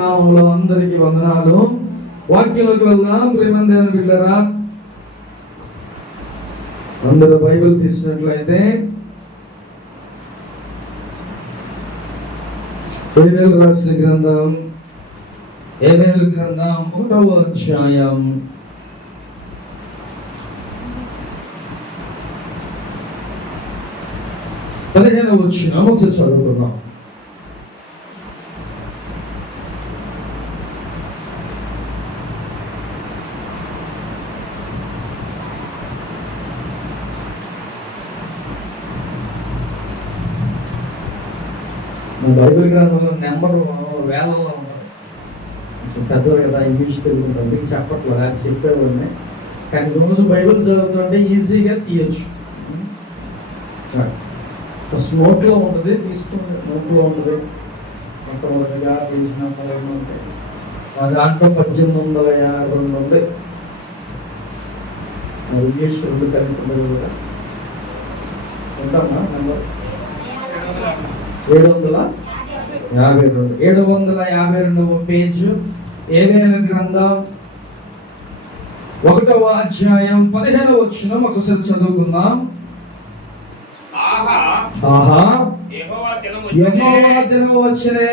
నామములో అందరికి వందనాలు. వాక్యంలోకి వెళ్దాం. ప్రేమ దేవుని బిడ్డలారా, అందరూ బైబిల్ తీసినట్లయితే ఏబేలు రాసిన గ్రంథం 1వ అధ్యాయం 15వ వచనం ఒకసారి చదువుకుందాం. బైబిల్ గ్రంథంలో నెంబర్ వేలలో ఉంటుంది. పెద్దలు కదా, ఇంగ్లీష్ తెలుగుంటుంది, మీకు చెప్పట్లేదు, అది చెప్పేవాడిని. కానీ రోజు బైబిల్ చదువుతుంటే ఈజీగా తీయచ్చు. ఫస్ట్ నోట్లో ఉంటుంది, తీసుకుని నోట్లో ఉంటుంది. మొట్టమొదటిగా తీసిన ఉంటాయి. దాంట్లో 1852 ఉంది. ఇంగ్లీష్ రెండు కలిపి ఉండదు కదా. ఉంటామా నెంబర్ 752 పేజ్. ఏబేలు గ్రంథం 1వ అధ్యాయం 15వ వచనం ఒకసారి చదువుకుందాం. యెహోవా దినము వచ్చెనే,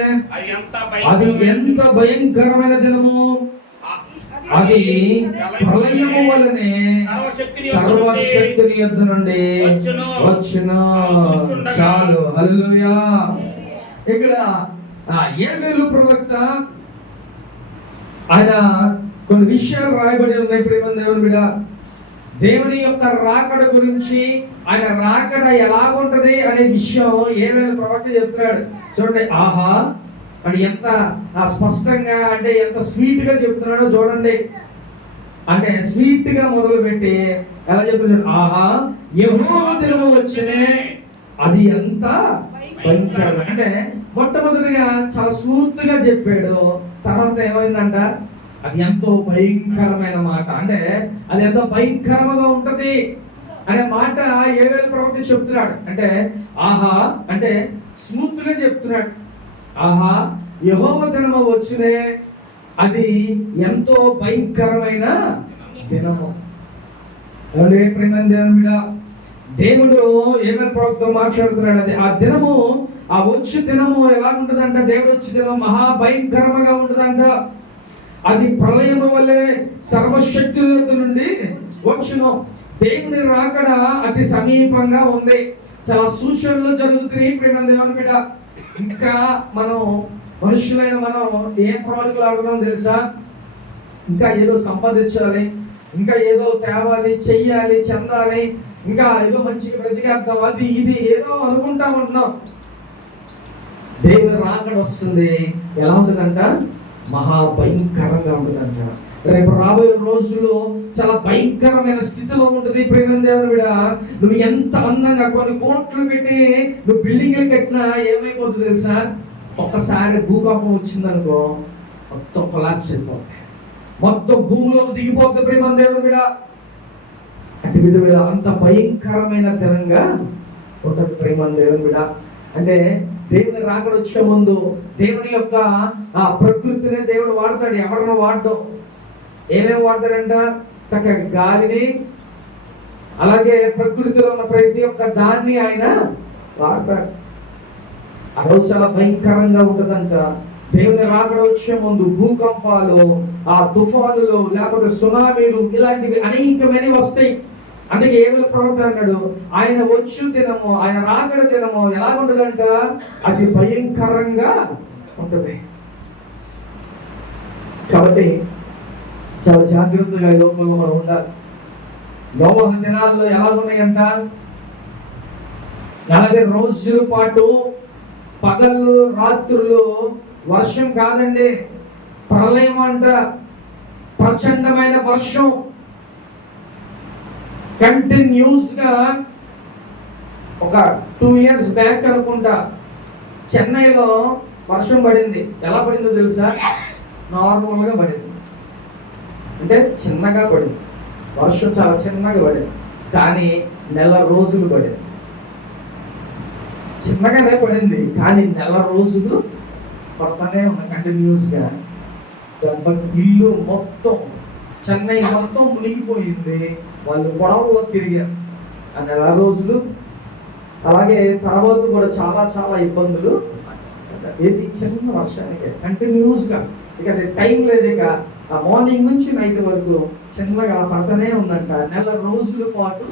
అది ఎంత భయంకరమైన దినము! అది ప్రళయము వలనే సర్వశక్తుని యొద్ద నుండి వచ్చును. చాలు, హల్లెలూయా. ఇక్కడ ఏబేలు ప్రవక్త ఆయన కొన్ని విషయాలు రాయబడి ఉన్నాయి. ప్రేమ దేవుని బిడ్డ, దేవుని యొక్క రాకడ గురించి, ఆయన రాకడ ఎలాగుంటది అనే విషయం ఏబేలు ప్రవక్త చెప్తున్నాడు. చూడండి, ఆహా అని ఎంత స్పష్టంగా, అంటే ఎంత స్వీట్ గా చెప్తున్నాడో చూడండి. అంటే స్వీట్ గా మొదలు పెట్టి ఎలా చెప్తున్నాడు, ఆహా యెహోవా దినము వచ్చెనే, అది ఎంత భయంకరమైన. అంటే మొట్టమొదటిగా చాలా స్మూత్ గా చెప్పాడు. తర్వాత ఏమైందంట, అది ఎంతో భయంకరమైన మాట. అంటే అది ఎంతో భయంకరంగా ఉంటది అనే మాట ఏబేలు ప్రవక్త చెప్తున్నాడు. అంటే ఆహా అంటే స్మూత్ గా చెప్తున్నాడు. ఆహా యెహోవా దినము వచ్చునే, అది ఎంతో భయంకరమైన దినము. ప్రేమ దేవుని బిడ్డ, దేవుడు ఏబేలు ప్రవక్త మాట్లాడుతున్నాడు. అది ఆ దినము, ఆ వచ్చే దినము ఎలా ఉంటుందంట, దేవుడు వచ్చే దినం మహాభయంకరంగా ఉంటుందంట. అది ప్రళయము వలె సర్వశక్తుల నుండి వచ్చును. దేవుని రాకడ అతి సమీపంగా ఉంది. చాలా సూచనలు జరుగుతున్నాయి. ప్రేమ దేవుని బిడ్డ, ఇంకా మనం మనుషులైన మనం ఏ ప్రణాళికలు ఆడుతున్నాం తెలుసా? ఇంకా ఏదో సంపాదించాలి, ఇంకా ఏదో తేవాలి, చెయ్యాలి, చెందాలి, ఇంకా ఏదో మంచిగా బ్రతికేద్దాం, అది ఇది ఏదో అనుకుంటా ఉంటున్నాం. దేవుని రాకడ వస్తుంది. ఎలా ఉంటుందంట? మహాభయంకరంగా ఉంటుందంట. రేపు రాబోయే రోజుల్లో చాలా భయంకరమైన స్థితిలో ఉంటుంది. ప్రేమ దేవుని బిడ్డ, నువ్వు ఎంత అందంగా కొన్ని కోట్లు పెట్టి నువ్వు బిల్డింగ్లు కట్టినా ఏమైపోతుంది తెలుసా? ఒక్కసారి భూకంపం వచ్చిందనుకో, మొత్తం కొలాప్స్ అయిపోతుంది, మొత్తం భూమిలోకి దిగిపోతుంది. ప్రేమ దేవుని బిడ్డ, అటు విధమైన అంత భయంకరమైన దినంగా ఉంటుంది. ప్రేమ దేవుని బిడ్డ, అంటే దేవుని రాకడ వచ్చే ముందు దేవుని యొక్క ఆ ప్రకృతిని దేవుడు వాడతాడు. ఎవరిని వాడడం, ఏమేమి వాడతాడంట? చక్కగా గాలిని, అలాగే ప్రకృతిలో ఉన్న ప్రతి ఒక్క దాన్ని ఆయన వాడతాడు. ఆ రోజు చాలా భయంకరంగా ఉంటుందంట. దేవుని రాకడ వచ్చే ముందు భూకంపాలు, ఆ తుఫానులు, లేకపోతే సునామీలు, ఇలాంటివి అనేకమైనవి వస్తాయి. అందుకే ఏబేలు ప్రవక్త అన్నాడు, ఆయన వచ్చు దినము, ఆయన రాకడ దినము ఎలా ఉంటుందంట? అది భయంకరంగా ఉంటుంది. కాబట్టి చాలా జాగ్రత్తగా ఈ లోకంలో మనం ఉండాలి. నోవహు దినాల్లో ఎలా ఉన్నాయంట? 40 రోజుల పాటు పగళ్ళు రాత్రులు వర్షం కాదండి, ప్రళయం అంట. ప్రచండమైన వర్షం కంటిన్యూస్ గా. ఒక 2 years బ్యాక్ అనుకుంటా చెన్నైలో వర్షం పడింది. ఎలా పడిందో తెలుసా? నార్మల్గా పడింది, అంటే చిన్నగా పడింది వర్షం, చాలా చిన్నగా పడింది. కానీ నెల రోజులు పడింది. చిన్నగానే పడింది, కానీ నెల రోజులు పడతానే ఉంది కంటిన్యూస్గా. ఇల్లు మొత్తం, చెన్నై మొత్తం మునిగిపోయింది. వాళ్ళు గొడవల్లో తిరిగారు ఆ నెల రోజులు. అలాగే తర్వాత కూడా చాలా చాలా ఇబ్బందులు. ఏది చిన్న వర్షానికి కంటిన్యూస్గా, ఇక టైం లేదు. ఇక ఆ మార్నింగ్ నుంచి నైట్ వరకు చిన్నగా పడతానే ఉందంట. నెల రోజుల పాటు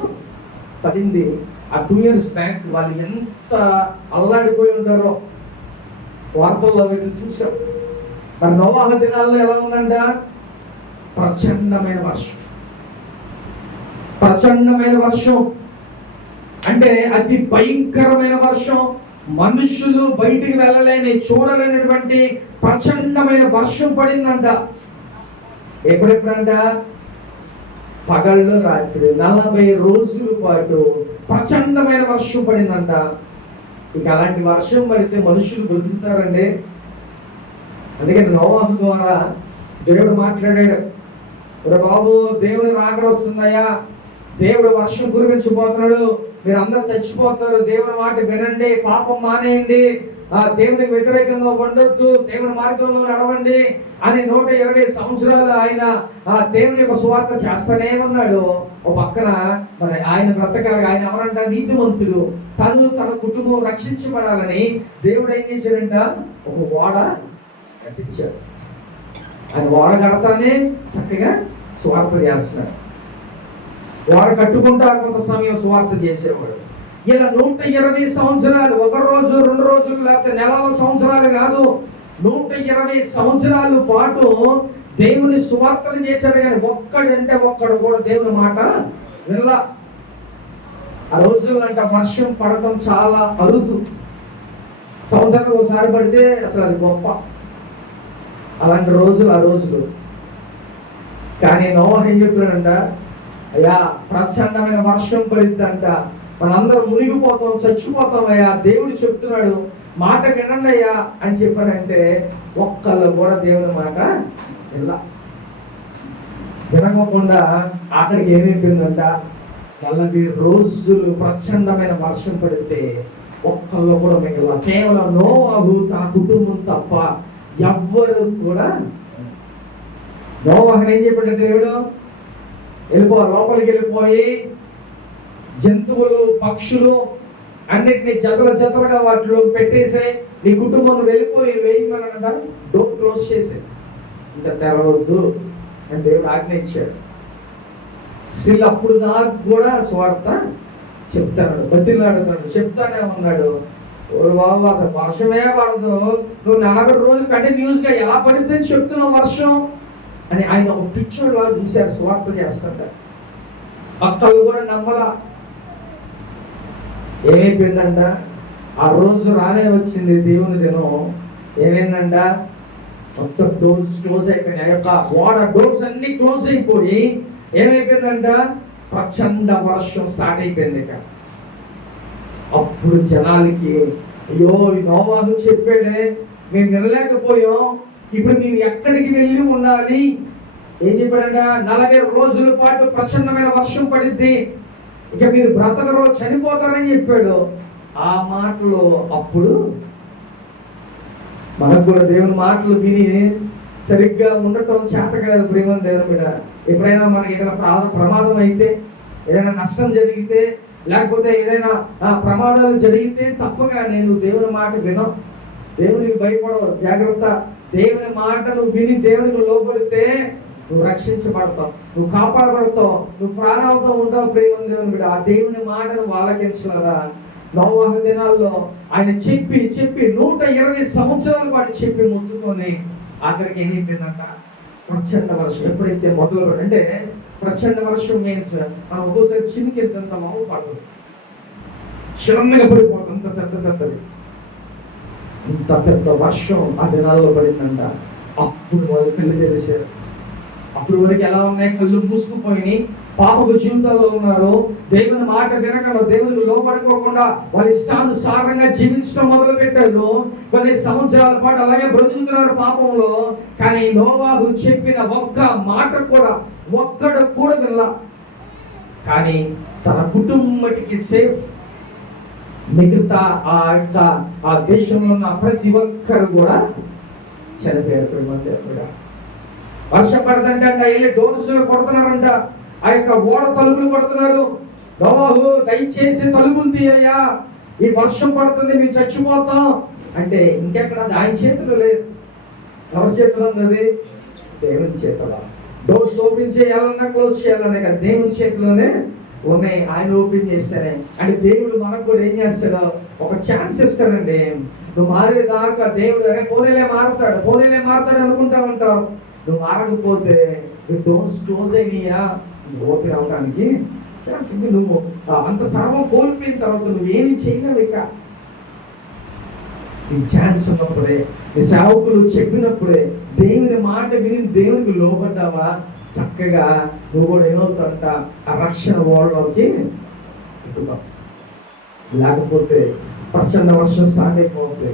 పడింది. ఆ 2 years బ్యాక్ వాళ్ళు ఎంత అల్లాడిపోయి ఉంటారో వార్తల్లో వీళ్ళు చూసాం. మరి నోవాహు దినాల్లో ఎలా ఉందంట? ప్రచండమైన వర్షం. ప్రచండమైన వర్షం అంటే అతి భయంకరమైన వర్షం. మనుషులు బయటికి వెళ్ళలేని, చూడలేనటువంటి ప్రచండమైన వర్షం పడిందంట. ఎప్పుడెప్పుడంట? పగళ్ళు రాత్రి 40 రోజుల పాటు ప్రచండమైన వర్షం పడిందంట. ఇక అలాంటి వర్షం పడితే మనుషులు బ్రతుకుతారండి. అందుకని నోవాహు ద్వారా దేవుడు మాట్లాడాడు, బాబు దేవుని రాకడ వస్తుందయ్యా, దేవుడు వర్షం కురిపించబోతున్నాడు, మీరు అందరూ చచ్చిపోతారు, దేవుని మాట వినండి, పాపం మానేయండి, దేవునికి వ్యతిరేకంగా ఉండొద్దు, దేవుని మార్గంలో నడవండి అని 120 సంవత్సరాలు ఆయన దేవుని యొక్క సువార్త చేస్తానే ఉన్నాడు. ఒక పక్కన మరి ఆయన బ్రతకాలి. ఆయన ఎవరంట? నీతిమంతుడు. తన కుటుంబం రక్షించబడాలని దేవుడు ఏం చేశాడంట? ఒక ఓడ కట్టించాడు. ఆయన ఓడ కడతానే చక్కగా సువార్త చేస్తున్నాడు. ఓడ కట్టుకుంటా కొంత సమయం సువార్త చేసేవాడు. ఇలా 120 సంవత్సరాలు, 1 రోజు 2 రోజులు లేకపోతే నెలల సంవత్సరాలు కాదు, 120 సంవత్సరాల పాటు దేవుని సువార్తలు చేశాడు. కానీ ఒక్కడంటే ఒక్కడు కూడా దేవుని మాట వినలా. ఆ రోజుల్లో అంట వర్షం పడటం చాలా అరుదు. సంవత్సరానికి ఒకసారి పడితే అసలు అది గొప్ప. అలాంటి రోజులు ఆ రోజులు. కానీ నోవాహు ఏం చెప్పాడంట? అయ్యా ప్రచండమైన వర్షం పడిద్దంట, మనందరం మునిగిపోతాం, చచ్చిపోతాం అయ్యా, దేవుడు చెప్తున్నాడు, మాట వినండి అయ్యా అని చెప్పాడంటే ఒక్కళ్ళు కూడా దేవుని మాట వినకుండా అక్కడికి ఏమైపోయిందంట? 40 రోజులు ప్రచండమైన వర్షం పడితే ఒక్కళ్ళు కూడా మిగల. కేవలం నోవాహు తన కుటుంబం తప్ప ఎవ్వరు కూడా. నోవాహుని ఏం చెప్పాడు దేవుడు? లోపలికి వెళ్ళిపోయి జంతువులు, పక్షులు అన్నిటిని జతలుగా వాటిలో పెట్టేసే, నీ కుటుంబం వెళ్ళిపోయి వేయమనంట. డోర్ క్లోజ్ చేసే, ఇంకా తెరవద్దు అని దేవుడు ఆజ్ఞ ఇచ్చాడు. స్టిల్ అప్పుడు దాకా కూడా స్వార్థ చెప్తాడు, బతిలాడుతాడు, చెప్తానే ఉన్నాడు. ఓ బాబు అసలు వర్షమే పడదు, నువ్వు 40 రోజులు కంటిన్యూస్గా ఎలా పడిందని చెప్తున్నావు వర్షం అని ఆయన ఒక పిక్చర్లా చూశారు. స్వార్థ చేస్తాడ. అక్కలు కూడా నమ్మలా. ఏమైపోయిందంట? ఆ రోజు రానే వచ్చింది దేవుని దినం. ఏమైందంట? మొత్తం డోర్స్ క్లోజ్ అయిపోయినాయి. ఆ యొక్క ఓడ డోర్స్ అన్ని క్లోజ్ అయిపోయి ఏమైపోయిందంట? ప్రచండ వర్షం స్టార్ట్ అయిపోయింది. ఇక అప్పుడు జనాలకి అయ్యో ఈ నోవాహు చెప్పాడే, మేము వినలేకపోయాం, ఇప్పుడు మేము ఎక్కడికి వెళ్ళి ఉండాలి? ఏం చెప్పాడంట? 40 రోజుల పాటు ప్రచండమైన వర్షం పడిద్ది, ఇక మీరు బ్రతకరు, చనిపోతారని చెప్పాడు. ఆ మాటలు అప్పుడు మనకు కూడా దేవుని మాటలు విని సరిగ్గా ఉండటం చేత కాదు. ప్రేమ దేవుని మీద ఎప్పుడైనా మనకి ఏదైనా ప్రమాదం అయితే, ఏదైనా నష్టం జరిగితే, లేకపోతే ఏదైనా ప్రమాదాలు జరిగితే తప్పగా నేను దేవుని మాట వినం, దేవునికి భయపడవు, జాగ్రత్త. దేవుని మాట నువ్వు విని దేవునికి లోబడితే నువ్వు రక్షించబడతావు, నువ్వు కాపాడబడతావు, నువ్వు ప్రాణాలతో ఉంటావు. ప్రేమ దేవుని బిడ్డ, ఆ దేవుని మాటను ఆలకించలేదా? నోవాహు దినాల్లో ఆయన చెప్పి 120 సంవత్సరాల పాటు చెప్పి మొత్తుకొని ఆఖరికి ఏం చెప్పిందంట? ప్రచండ వర్షం ఎప్పుడైతే మొదలు అంటే ప్రచండ వర్షం మీన్స్ మనం ఒక్కోసారి చిన్నకెంత మావు పడుతుంది, చిన్నగా పడిపోతుంది, ఇంత పెద్ద వర్షం ఆ దినాల్లో పడిందంట. అప్పుడు వాళ్ళు కళ్ళు తెలిసారు. అప్పుడు వరకు ఎలా ఉన్నాయి? కళ్ళు మూసుకుపోయి పాపపు జీవితాల్లో ఉన్నారు. దేవుని మాట వినకుండా, దేవునికి లోపడుకోకుండా వాళ్ళ ఇష్టానుసారంగా జీవించడం మొదలు పెట్టారు. కొన్ని సంవత్సరాల పాటు అలాగే బ్రతుకుతున్నారు పాపంలో. కానీ నోవాహు చెప్పిన ఒక్క మాట కూడా ఒక్కడు కూడా వినలా. కానీ తన కుటుంబానికి సేఫ్. మిగతా ఆ దేశంలో ఉన్న ప్రతి ఒక్కరు కూడా చనిపోయారు ప్రేమంది కూడా. వర్షం పడుతుంటే అంట వెళ్ళి డోర్స్ కొడుతున్నారంట, ఆ యొక్క ఓడ తలుపులు కొడుతున్నారు. నోవాహు దయచేసి తలుపులు తీయ్యా, ఈ వర్షం పడుతుంది, మేము చచ్చిపోతాం అంటే ఇంకెక్కడ ఆయన చేతిలో లేదు. ఎవరి చేతిలో ఉన్నది? దేవుని చేతిలో. డోర్స్ ఓపెన్ చేయాలన్నా క్లోజ్ చేయాలన్నా కదా దేవుని చేతిలోనే ఉన్నాయి. ఆయన ఓపెన్ చేస్తానే అంటే దేవుడు మనకు కూడా ఏం చేస్తాడో ఒక ఛాన్స్ ఇస్తాడండి. నువ్వు మారేదాకా దేవుడు అరే పోనీలే మారుతాడు అనుకుంటా ఉంటావు. నువ్వు మారకపోతే డోర్స్ క్లోజ్ అయినాయా, ఓపెన్ అవడానికి ఛాన్స్ ఉంది. నువ్వు అంత సర్వం కోల్పోయిన తర్వాత నువ్వేమి చేయలేవు. ఇక నీ ఛాన్స్ ఉన్నప్పుడే, నీ సేవకులు చెప్పినప్పుడే దేవుని మాట విని దేవునికి లోబడ్డావా, చక్కగా నువ్వు కూడా ఏమవుతావంట ఆ రక్షణ ఓడలోకి ఎక్కుతావు. లేకపోతే ప్రచండ వర్షం స్టార్ట్ అయిపోతుంది.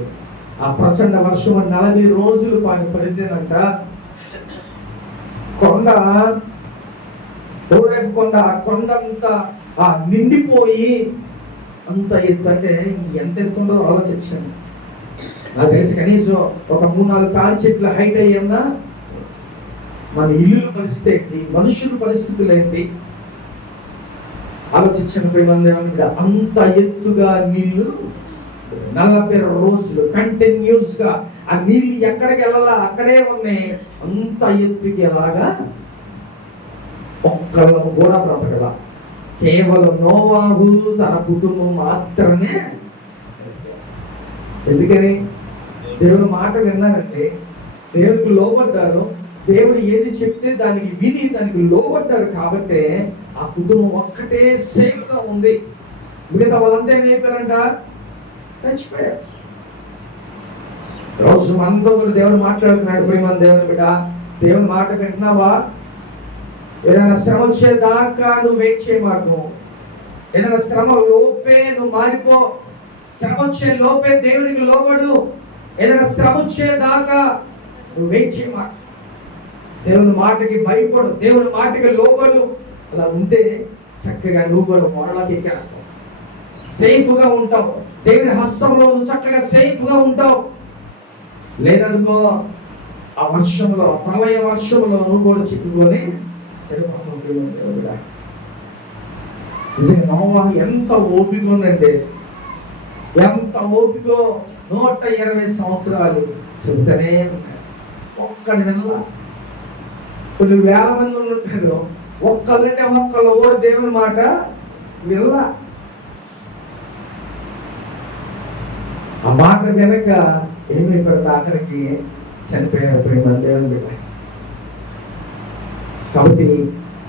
ఆ ప్రచండ వర్షం 40 రోజులు పడితేనంట కొండ హోరేబు కొండ, ఆ కొండ అంతా నిండిపోయి అంత ఎత్తు. అంటే ఎంత ఎత్తు ఉండదో ఆలోచించండి. నాకు తెలిసి కనీసం ఒక 3-4 తాడి చెట్ల హైట్ అయ్యన్నా. మన ఇల్లు పరిస్థితి ఏంటి, మనుషుల పరిస్థితులు ఏంటి ఆలోచించండి ప్రేమంది. అంత ఎత్తుగా నీళ్లు 40 రోజులు కంటిన్యూస్ గా ఆ నీళ్ళు ఎక్కడికి వెళ్ళాలా అక్కడే ఉన్నాయి. అంత ఎత్తుకి ఎలాగా ఒక్కళ్ళు కూడా బ్రతకలా. కేవలం నోవాహు తన కుటుంబం మాత్రమే. ఎందుకని? దేవుని మాట విన్నారంటే, దేవునికి లోబడ్డారు. దేవుడు ఏది చెప్తే దానికి విని దానికి లోబడ్డారు కాబట్టి ఆ కుటుంబం ఒక్కటే సేఫ్ గా ఉంది. మిగతా వాళ్ళంతా ఏమైపోయారంట? చచ్చిపోయారు. రోజు మనతో దేవుడు మాట్లాడుతున్నాడు. ప్రేమ దేవుని బిడ్డ, దేవుని మాట వింటున్నావా? ఏదైనా శ్రమ వచ్చేదాకా నువ్వు వెయిట్ చేయమాకు. ఏదైనా శ్రమ లోపే నువ్వు మారిపో. శ్రమ వచ్చే లోపే దేవునికి లోబడు. ఏదైనా శ్రమ వచ్చేదాకా నువ్వు వెయిట్ చేయమాకు. దేవుని మాటకి భయపడు, దేవుని మాటకి లోబడు. అలా ఉంటే చక్కగా నువ్వు కూడా మొరలోకి ఎక్కేస్తావు, సేఫ్గా ఉంటావు. దేవుని హస్తంలో చక్కగా సేఫ్గా ఉంటావు. లేదనుకో ఆ వర్షంలో, ప్రళయ వర్షంలో నువ్వు కూడా చిక్కుకొని చనిపోతుంది. నిజంగా నోవాహు ఎంత ఓపిక ఉందండి, ఎంత ఓపికో. 120 సంవత్సరాలు చెబుతానే ఒక్కడి వినలా. కొన్ని వేల మంది ఉంటారు, ఒక్కళ్ళంటే ఒక్కళ్ళు కూడా దేవుని మాట వినలా. ఆ మాట వెనక ఏమైపోయింది? ఆఖరికి చనిపోయారు ప్రేమ దేవుని బిడ్డ. కాబట్టి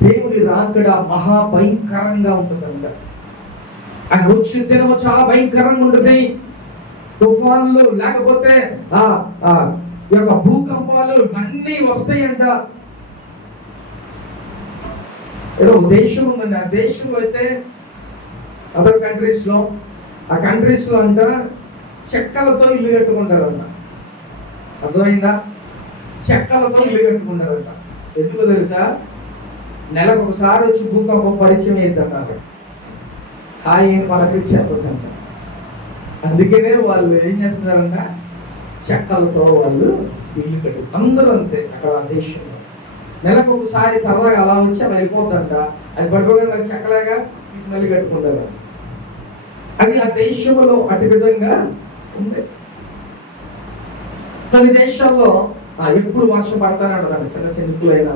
దేవుని రాకడ మహాభయంకరంగా ఉంటుందంట. ఆయన వచ్చిన దినం చాలా భయంకరంగా ఉంటుంది. తుఫాన్లు లేకపోతే ఈ యొక్క భూకంపాలు ఇవన్నీ వస్తాయంట. ఏదో దేశం ఉందండి, ఆ దేశంలో అయితే అదర్ కంట్రీస్లో, ఆ కంట్రీస్లో అంట చెక్కలతో ఇల్లు కట్టుకుంటారంట. అర్థమైందా? చెక్కలతో ఇల్లు కట్టుకుంటారంట. ఎందుకు తెలుసా? నెలకు ఒకసారి వచ్చి భూకంపం పరిచయం అయ్యిద్దన్నారు. హాయి పలకరించేంత. అందుకనే వాళ్ళు ఏం చేస్తున్నారంట, చెక్కలతో వాళ్ళు ఇల్లు కట్టు. అందరూ అంతే అక్కడ ఆ దేశంలో. నెలకు ఒకసారి సరదాగా అలా వచ్చి అలా వెళ్ళిపోద్దంట. అది పడిపోగా చెక్కలాగా తీసి మళ్ళీ కట్టుకుంటారు. అది ఆ దేశంలో అటు విధంగా ఉంది. కొన్ని దేశాల్లో ఎప్పుడు వర్షం పడతానే ఉంటుందంట, చిన్న చినుకులైనా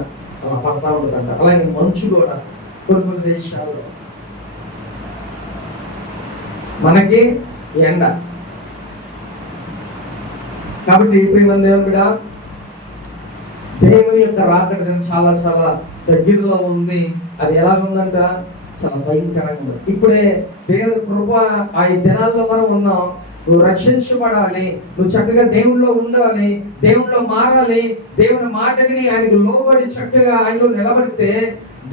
పడతా ఉంటుందంట. అలాగే మంచు కూడా కొన్ని దేశాల్లో. మనకి ఎండ. కాబట్టి ప్రేమ దేవుని బిడ్డ, దేవుని యొక్క రాకడ చాలా చాలా దగ్గరలో ఉంది. అది ఎలా ఉందంట? చాలా భయంకరంగా ఉంది. ఇప్పుడే దేవుని కృప ఆ దినాల్లో మనం ఉన్నాం. నువ్వు రక్షించబడాలి, నువ్వు చక్కగా దేవుళ్ళో ఉండాలి, దేవుళ్ళో మారాలి. దేవుని మాట విని ఆయనకు లోబడి చక్కగా ఆయనలో నిలబడితే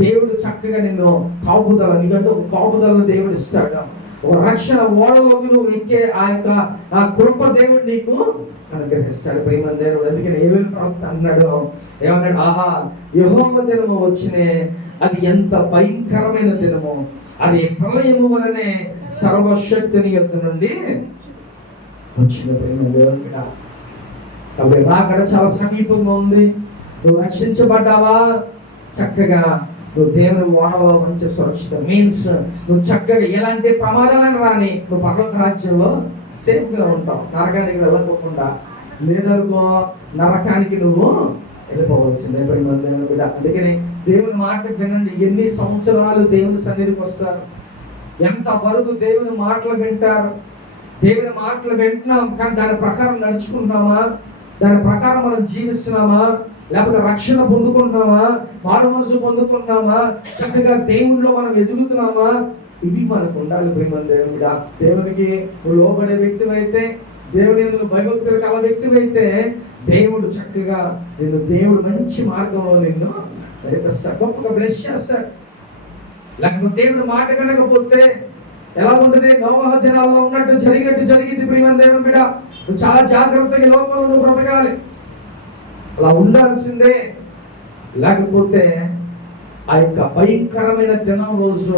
దేవుడు చక్కగా నిన్ను కాపుదల, నీకంటే ఒక కాపుదలను దేవుడు ఇస్తాడు. ఒక రక్షణ ఓడలోకి నువ్వు ఎక్కే ఆ కృప దేవుడు నీకు అనుగ్రహిస్తాడు. ప్రేమ దేవుడు. అందుకని ఏమేమి ప్రవక్త అన్నాడు, ఏమన్నాడు? ఆహా, యెహోవా దినము వచ్చినే, అది ఎంత భయంకరమైన దినము, అది ప్రళయము వలనే సర్వశక్తుని యొద్ద నుండి వచ్చిన. ప్రేమ దేవుని. కాబట్టి రాకడ చాలా సమీపంగా ఉంది. నువ్వు రక్షించబడ్డావా, చక్కగా నువ్వు దేవుని ఓడలో మంచి సురక్షిత మీన్స్ నువ్వు చక్కగా ఎలాంటి ప్రమాదాలను రాని నువ్వు పరలోక రాజ్యంలో సేఫ్గా ఉంటావు. నరకానికి వెళ్ళకోకుండా, లేదనుకో నరకానికి నువ్వు వెళ్ళిపోవలసిందే. బిడ్డ, అందుకని దేవుని మాట వినండి. ఎన్ని సంవత్సరాలు దేవుని సన్నిధికి వస్తారు, ఎంత వరకు దేవుని మాటలు వింటారు. దేవుని మాటలు వింటున్నాం, కానీ దాని ప్రకారం నడుచుకుంటున్నామా, దాని ప్రకారం మనం జీవిస్తున్నామా, లేకపోతే రక్షణ పొందుకుంటున్నామా, మారు మనసు పొందుకుంటున్నామా, చక్కగా దేవుడిలో మనం ఎదుగుతున్నామా, ఇవి మనకు ఉండాలి. దేవుడా, దేవునికి నువ్వు లోబడే వ్యక్తివైతే, దేవుని నువ్వు భయభక్తులు కల వ్యక్తివైతే దేవుడు చక్కగా దేవుడు మంచి మార్గంలో నిన్ను నడిపిస్తాడు, గొప్పగా బ్లెస్ చేస్తాడు. లేకపోతే దేవుడు మాట వినకపోతే ఎలా ఉంటుంది? నోవహు దినాల్లో ఉన్నట్టు జరిగింది. దేవుని బిడ్డ, నువ్వు చాలా జాగ్రత్తగా లోకంలో నువ్వు బ్రతకాలి, అలా ఉండాల్సిందే. లేకపోతే ఆ యొక్క భయంకరమైన దినం రోజు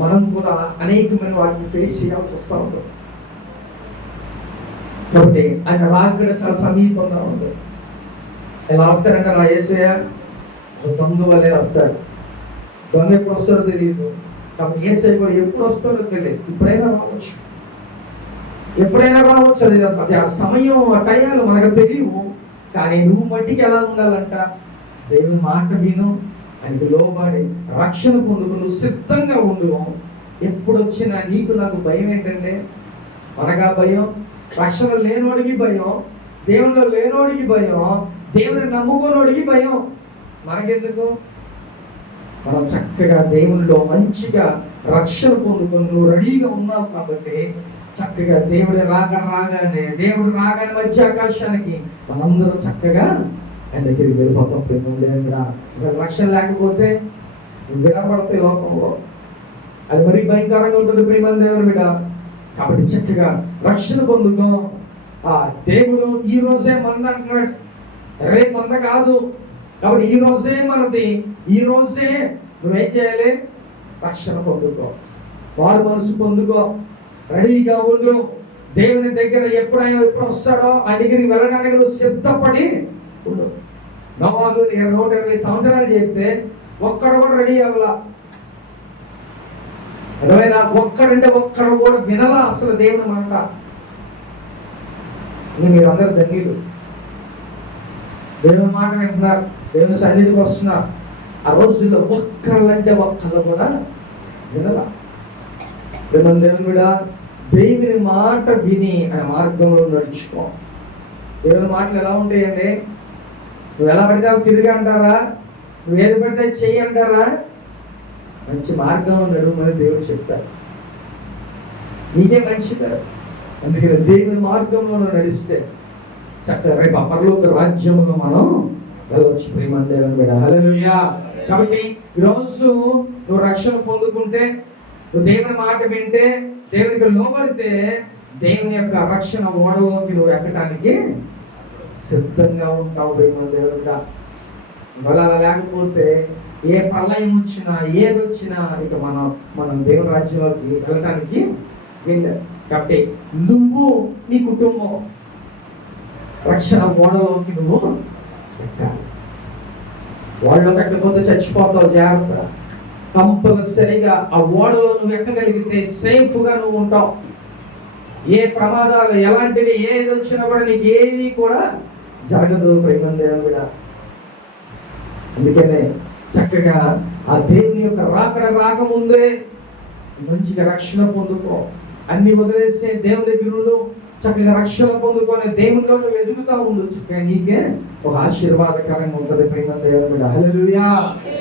మనం కూడా అనేకమైన వాటిని ఫేస్ చేయాల్సి వస్తూ ఉంటుంది. కాబట్టి ఆయన రాకడ చాలా సమీపంగా ఉంది. ఎలా వస్తారంటే, నా యేసయ్య దొంగ వల్లే వస్తాడు. దొంగ ఎప్పుడు వస్తాడో తెలియదు, కాబట్టి యేసయ్య కూడా ఎప్పుడు వస్తాడో తెలియదు. ఎప్పుడైనా రావచ్చు. అది ఆ సమయం, ఆ టైంలో మనకు తెలియవు. కానీ నువ్వు మట్టికి ఎలా ఉండాలంట? దేవుని మాట విను, ఆయనకు లోబడి రక్షణ పొందుకు నువ్వు సిద్ధంగా ఉండు. ఎప్పుడు వచ్చినా నీకు నాకు భయం ఏంటంటే, మనగా భయం, రక్షణ లేనోడికి భయం, దేవునిలో లేనోడికి భయం, దేవుని నమ్ముకోనోడికి భయం. మనకెందుకు? మనం చక్కగా దేవునిలో మంచిగా రక్షణ పొందుకొని నువ్వు రెడీగా ఉన్నావు కాబట్టి చక్కగా దేవుడు రాగానే మధ్య ఆకాశానికి మనందరం చక్కగా ఆయన దగ్గరికి వెళ్ళిపోతాం. రక్షణ లేకపోతే విడబడతాయి లోకంలో, అది మరీ భయంకరంగా ఉంటుంది. ప్రేమ దేవుని బిడ్డ, కాబట్టి చక్కగా రక్షణ పొందుకో. దేవుడు ఈ రోజే మంద అంటున్నాడు, రేపు మంద కాదు. కాబట్టి ఈ రోజే మనది, ఈ రోజే నువ్వేం చేయాలి? రక్షణ పొందుకో, వారు మనసు పొందుకో, రెడీగా ఉండు. దేవుని దగ్గర ఎప్పుడు వస్తాడో ఆయన దగ్గరికి వెళ్ళడానికి నువ్వు సిద్ధపడి ఉండు. నోవహు 120 సంవత్సరాలు చెప్తే ఒక్కడు కూడా రెడీ అవ్వాల. ఒక్కడు కూడా వినలా అసలు దేవుని మాట. మీరందరూ ధన్యులు, దేవుని మాట వింటున్నారు, దేవుని సన్నిధికి వస్తున్నారు. ఆ రోజుల్లో ఒక్కళ్ళు కూడా వినలా. దేవుని కూడా దేవుని మాట విని ఆయన మార్గంలో నడుచుకో. దేవుని మాటలు ఎలా ఉంటాయండి? నువ్వు ఎలా పడితే తిరిగి అంటారా? నువ్వు ఏది పడితే చెయ్యి అంటారా? మంచి మార్గంలో నడుమని దేవుడు చెప్తారు. నీకే మంచిది. అందుకని దేవుని మార్గంలో నడిస్తే చక్కగా రేపు పరలోక రాజ్యముగా మనం వెళ్ళవచ్చు. ప్రేమ దేవుని బిడ్డ, హల్లెలూయా. కాబట్టి ఈరోజు నువ్వు రక్షణ పొందుకుంటే, నువ్వు దేవుని మాట వింటే, దేవునికి లోబడితే దేవుని యొక్క రక్షణ ఓడలోకి నువ్వు ఎక్కడానికి సిద్ధంగా ఉంటావు. ప్రేమ దేవుని బిడ్డ, అలా లేకపోతే ఏ ప్రళయం వచ్చినా ఏదొచ్చినా ఇక మనం దేవుని రాజ్యంలోకి వెళ్ళటానికి వెళ్ళారు. కాబట్టి నువ్వు నీ కుటుంబం రక్షణ ఓడలోకి నువ్వు ఎక్కాలి. ఓడలోకి ఎక్కకపోతే చచ్చిపోతావు. జాగ్రత్త. కంపల్సరిగా ఆ ఓడలో నువ్వు ఎక్కగలిగితే సేఫ్గా నువ్వు ఉంటావు. ఏ ప్రమాదాలు ఎలాంటివి ఏది వచ్చినా కూడా నీకు ఏవి కూడా జరగదు. ప్రేమ దేవుని బిడ్డ, అందుకనే చక్కగా ఆ దేవుని యొక్క రాకముందే మంచిగా రక్షణ పొందుకో. అన్ని వదిలేస్తే దేవుని దగ్గర ఉండు, చక్కగా రక్షణ పొందుకొని దేవునిలో నువ్వు ఎదుగుతా ఉండు. చక్కగా నీకే ఒక ఆశీర్వాదకరంగా ఉంటుంది. ప్రేమ దేవుని బిడ్డ, హల్లెలూయా.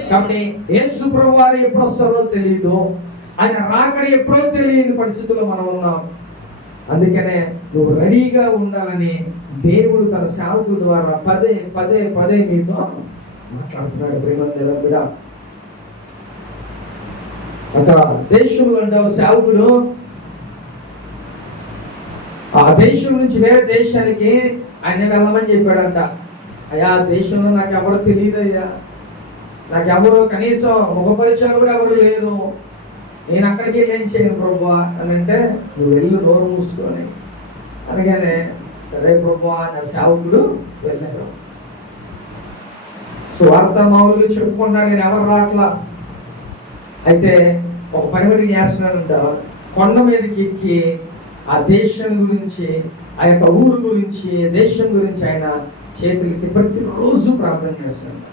కాబట్టి యేసు ప్రభువారు ఎప్పుడు వస్తారో తెలియదు, ఆయన రాకడ ఎప్పుడో తెలియని పరిస్థితుల్లో మనం ఉన్నాం. అందుకనే నువ్వు రెడీగా ఉండాలని దేవుడు తన సేవకుల ద్వారా పదే నీతో మాట్లాడుతున్నాడు. ప్రేమ దేవుని బిడ్డ, ఒక దేశంలో ఉండే సేవకుడు ఆ దేశం నుంచి వేరే దేశానికి ఆయన వెళ్ళమని చెప్పాడంట. అయ్యా, దేశంలో నాకు ఎవరు తెలియదు అయ్యా, నాకెవరు కనీసం ముఖపరిచయాలు కూడా ఎవరు లేరు, నేను అక్కడికి వెళ్ళి ఏం చేయను ప్రభువా అని అంటే, నువ్వు వెళ్ళు నోరు మూసుకొని అనగానే సరే ప్రభువా నా సేవకుడు వెళ్ళారు. సువార్త మామూలుగా చెప్పుకున్నాడు కానీ ఎవరు రాట్లా. అయితే ఒక పని చేస్తున్నాడంట, కొండ మీదకి ఎక్కి ఆ దేశం గురించి, ఆ యొక్క ఊరు గురించి, దేశం గురించి ఆయన చేతులకి ప్రతిరోజు ప్రార్థన చేస్తున్నాడు.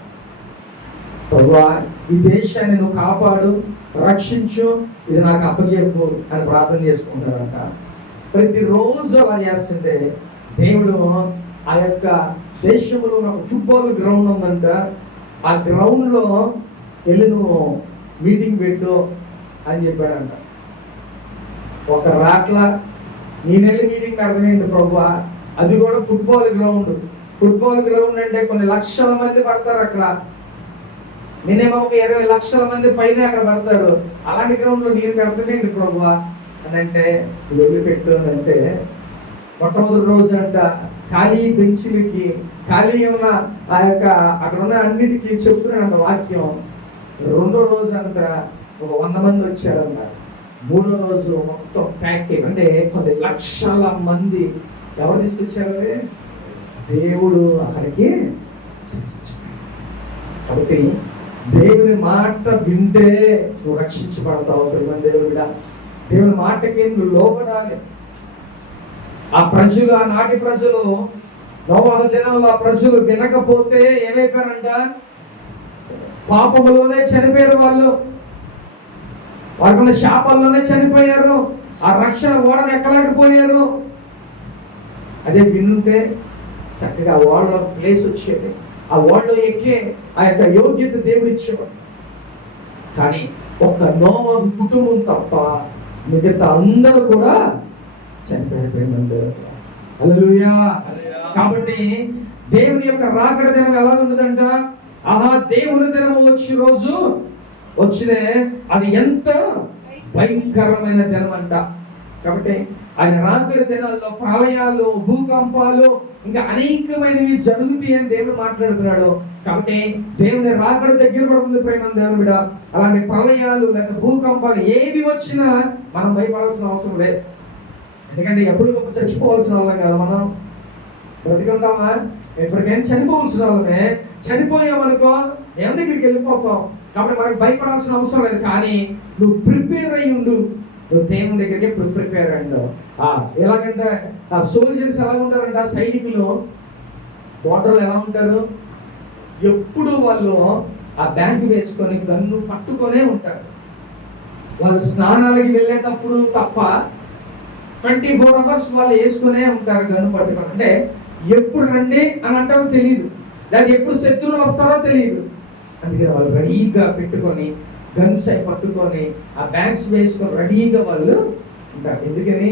ప్రభువా ఈ దేశాన్ని నువ్వు కాపాడు, రక్షించు, ఇది నాకు అప్పచెప్పు అని ప్రార్థన చేసుకుంటారంట. ప్రతిరోజు అలా చేస్తుంటే దేవుడు ఆ యొక్క దేశంలో ఒక ఫుట్బాల్ గ్రౌండ్ ఉందంట, ఆ గ్రౌండ్లో వెళ్ళి నువ్వు మీటింగ్ పెట్టు అని చెప్పాడంట. ఒక రాట్ల నేను వెళ్ళి మీటింగ్ అర్థమైంది ప్రభువా, అది కూడా ఫుట్బాల్ గ్రౌండ్. ఫుట్బాల్ గ్రౌండ్ అంటే కొన్ని లక్షల మంది పడతారు అక్కడ, మినిమం 20 లక్షల మంది పైన అక్కడ పడతారు. అలాంటి గ్రౌండ్లో నేను పెడతానండి ప్రభువా అని అంటే, వెళ్ళి పెట్టు అని అంటే, మొట్టమొదటి రోజు అంట ఖాళీ బెంచులకి, ఖాళీ ఉన్న ఆ యొక్క అక్కడ ఉన్న అన్నిటికీ చెప్తున్నాడంట వాక్యం. రెండో రోజు అంట ఒక 100 మంది వచ్చారంట. మూడో రోజు మొత్తం ప్యాకేజ్ అంటే కొన్ని లక్షల మంది. ఎవరు తీసుకొచ్చారు? దేవుడు అక్కడికి తీసుకొచ్చాడు. కాబట్టి దేవుని మాట వింటే నువ్వు రక్షించబడతావు. దేవుడిగా దేవుని మాటకి నువ్వు లోబడాలి. ఆ ప్రజలు, ఆనాటి ప్రజలు, నోవహు దినంలో ఆ ప్రజలు వినకపోతే ఏమైపోయారంట? పాపములోనే చనిపోయారు. వాళ్ళకున్న శాపాల్లోనే చనిపోయారు. ఆ రక్షణ ఓడను ఎక్కలేకపోయారు. అదే వినుంటే చక్కగా ఆ ఓడలో ప్లేస్ వచ్చేది, ఆ ఓడలో ఎక్కే ఆ యొక్క యోగ్యత దేవుడు ఇచ్చేవాడు. కానీ ఒక్క నోవహు కుటుంబం తప్ప మిగతా అందరూ కూడా చనిపోయారు. హల్లెలూయా. కాబట్టి దేవుని యొక్క రాకడ దినం ఎలా ఉన్నదంట? ఆహా, దేవుని దినం వచ్చే రోజు వచ్చినే అది ఎంత భయంకరమైన దినం అంట. కాబట్టి ఆయన రాకడ దినాల్లో ప్రళయాలు, భూకంపాలు, ఇంకా అనేకమైనవి జరుగుతాయి అని దేవుడు మాట్లాడుతున్నాడు. కాబట్టి దేవుని రాకడ దగ్గర పడుతుంది ప్రేమ దేవుని బిడ్డ. అలాంటి ప్రళయాలు లేక భూకంపాలు ఏవి వచ్చినా మనం భయపడాల్సిన అవసరం లేదు. ఎందుకంటే ఎప్పుడు గొప్ప చచ్చిపోవాల్సిన వాళ్ళం కదా, మనం బ్రతికుంటామా? ఎప్పటికైనా చనిపోవాల్సిన వాళ్ళమే. చనిపోయామనుకో దేవుని దగ్గరికి వెళ్ళిపోతాం. కాబట్టి మనకి భయపడాల్సిన అవసరం లేదు. కానీ నువ్వు ప్రిపేర్ అయ్యి ఉండు. నువ్వు దేవుని దగ్గరికి ఎప్పుడు ప్రిపేర్ అయ్యావు. ఎలాగంటే ఆ సోల్జర్స్ ఎలా ఉంటారంట, సైనికులు బోర్డర్లు ఎలా ఉంటారు? ఎప్పుడు వాళ్ళు ఆ బ్యాగ్ వేసుకొని గన్ను పట్టుకొనే ఉంటారు. వాళ్ళు స్నానాలకి వెళ్ళేటప్పుడు తప్ప 24 hours వాళ్ళు వేసుకునే ఉంటారు గన్ను పట్టుకొని. అంటే ఎప్పుడు రండి అని అంటారో తెలియదు, లేదా ఎప్పుడు శత్రువులు వస్తారో తెలియదు. అందుకని వాళ్ళు రెడీగా పెట్టుకొని గన్స్ అయి పట్టుకొని ఆ బ్యాగ్స్ వేసుకొని రెడీగా వాళ్ళు ఉంటారు. ఎందుకని?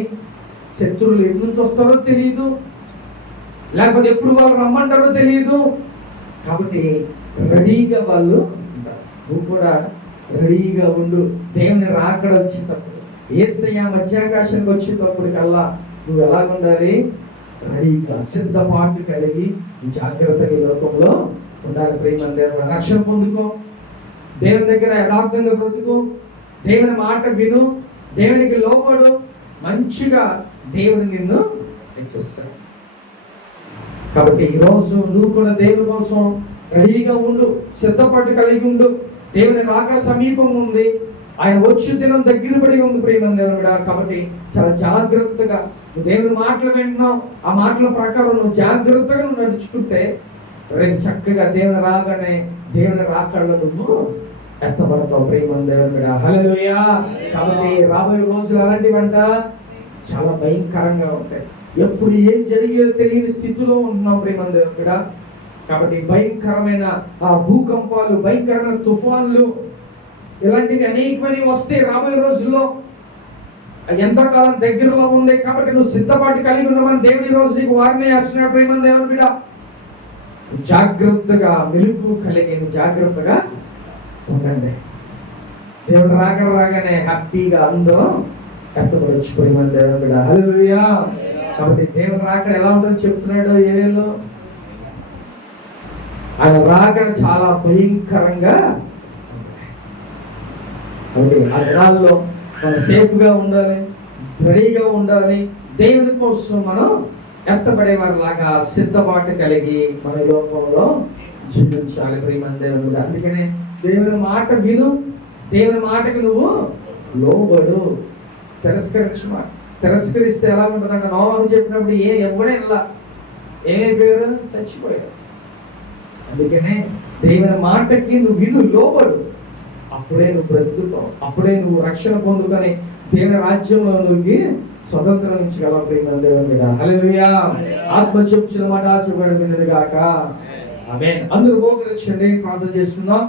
శత్రువులు ఎటు నుంచి వస్తారో తెలియదు, లేకపోతే ఎప్పుడు వాళ్ళు రమ్మంటారో తెలియదు. కాబట్టి రెడీగా వాళ్ళు ఉంటారు. నువ్వు కూడా రెడీగా ఉండు. దేవుని రాకడ వచ్చేటప్పుడు, యేసయ్య మధ్యాకాశానికి వచ్చేటప్పుడు కల్లా నువ్వు ఎలా ఉండాలి? రెడీగా, సిద్ధపాటు కలిగి జాగ్రత్తగా ఈ లోకంలో ఉండాలి. ప్రేమ దేవుడు రక్షణ పొందుకో, దేవుని దగ్గర యథార్థంగా బ్రతుకు, దేవుని మాట విను, దేవునికి లోబడు. మంచిగా దేవుడు నిన్ను హెచ్చిస్తాడు. కాబట్టి ఈరోజు నువ్వు కూడా దేవుని కోసం రెడీగా ఉండు, సిద్ధపాటు కలిగి ఉండు. దేవుని రాకడ సమీపం ఉంది, ఆయన వచ్చే దినం దగ్గర పడి ఉంది ప్రేమ దేవుడా. కాబట్టి చాలా జాగ్రత్తగా దేవుని మాటలు వింటున్నావు, ఆ మాటల ప్రకారం నువ్వు జాగ్రత్తగా నువ్వు నడుచుకుంటే రేపు చక్కగా దేవుని రాగానే దేవుని రాకడలో నువ్వు ఎత్తబడతావు ప్రేమ దేవుడా. హల్లెలూయా. కాబట్టి రాబోయే రోజులు అలాంటివంట చాలా భయంకరంగా ఉంటాయి. ఎప్పుడు ఏం జరిగేదో తెలియని స్థితిలో ఉంటున్నాం ప్రేమ దేవుడా. కాబట్టి భయంకరమైన ఆ భూకంపాలు, భయంకరమైన తుఫాన్లు, ఇలాంటివి అనేకమైనవి వస్తే రాబోయే రోజుల్లో. ఎంతకాలం దగ్గరలో ఉంది. కాబట్టి నువ్వు సిద్ధపాటు కలిగి ఉండమని దేవుని రోజు నీకు వారిని చేస్తున్నాడు ప్రేమ దేవుని బిడ్డ. జాగ్రత్తగా, మెలుగు కలిగి జాగ్రత్తగా ఉండండి. దేవుడు రాగానే హ్యాపీగా అందరూ ఎత్తపడొచ్చు ప్రేమ దేవుని బిడ్డ. హల్లెలూయా. కాబట్టి దేవుడు రాకడ ఎలా ఉంటుందని చెప్తున్నాడు ఏవేలో. ఆయన రాకడ చాలా భయంకరంగా. కాబట్టి ఆ దినాల్లో మనం సేఫ్గా ఉండాలి, రెడీగా ఉండాలి. దేవుని కోసం మనం ఎత్తబడేవారిలాగా సిద్ధపాటు కలిగి మన లోకంలో జీవించాలి ప్రియమైన దేవుడు. అందుకనే దేవుని మాట విను, దేవుని మాటకు నువ్వు లోబడు. తిరస్కరిస్తే ఎలా ఉంటుందంటే నోవాహు చెప్పినప్పుడు ఎవడే ఇలా ఏమైపోయారు, చచ్చిపోయారు. అందుకనే దేవుని మాటకి నువ్వు విను, లోబడు. అప్పుడే నువ్వు బ్రతుకుతావు, అప్పుడే నువ్వు రక్షణ పొందుకొని దేవుని రాజ్యంలో నువ్వు స్వతంత్రం ఇచ్చగలవు ప్రియమైన దేవుని మీద. హల్లెలూయా. ఆత్మ చెప్పుచున్న మాట ఆశపడి వినుగాక. ఆమేన్. అందరూ మోకరించండి, ప్రార్థన చేసుకుందాం.